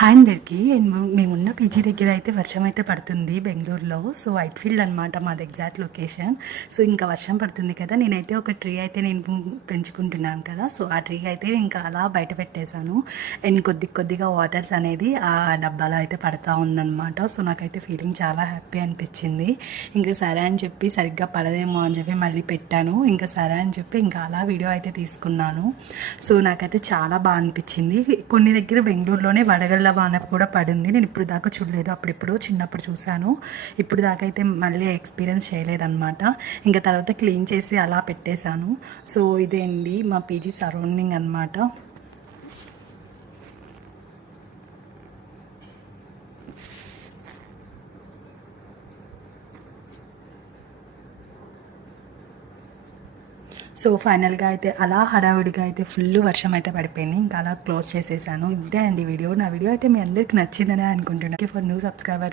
Hi అందరికీ. మేమున్న PG దగ్గర అయితే వర్షం అయితే పడుతుంది బెంగళూరులో. సో వైట్ ఫీల్డ్ అనమాట మాది ఎగ్జాక్ట్ లొకేషన్. సో ఇంకా వర్షం పడుతుంది కదా, నేనైతే ఒక ట్రీ అయితే నేను పెంచుకుంటున్నాను కదా. సో ఆ ట్రీ అయితే ఇంకా అలా బయట పెట్టేశాను. అండ్ కొద్దిగా వాటర్స్ అనేది ఆ డబ్బాలో అయితే పడతా ఉందన్నమాట. సో నాకైతే ఫీలింగ్ చాలా హ్యాపీ అనిపించింది. ఇంకా సరే అని చెప్పి సరిగ్గా పడదేమో అని చెప్పి మళ్ళీ పెట్టాను. ఇంకా సరే అని చెప్పి ఇంకా అలా వీడియో అయితే తీసుకున్నాను. సో నాకైతే చాలా బాగా అనిపించింది. కొన్ని దగ్గర బెంగళూరులోనే వడగళ్ళ వాన కూడా పడింది. నేను ఇప్పుడు దాకా చూడలేదు, అప్పుడెప్పుడు చిన్నప్పుడు చూశాను. ఇప్పుడు దాకా అయితే మళ్ళీ ఎక్స్పీరియన్స్ చేయలేదన్నమాట. ఇంకా తర్వాత క్లీన్ చేసి అలా పెట్టేశాను. సో ఇదే అండి మా పీజీ సరౌండింగ్ అనమాట. సో ఫైనల్గా అయితే అలా హడావుడిగా అయితే ఫుల్ వర్షం అయితే పడిపోయింది. ఇంకా అలా క్లోజ్ చేసేసాను. ఇదే అండి వీడియో. నా వీడియో అయితే మీ అందరికి నచ్చిందని అనుకుంటున్నాను. For new subscribers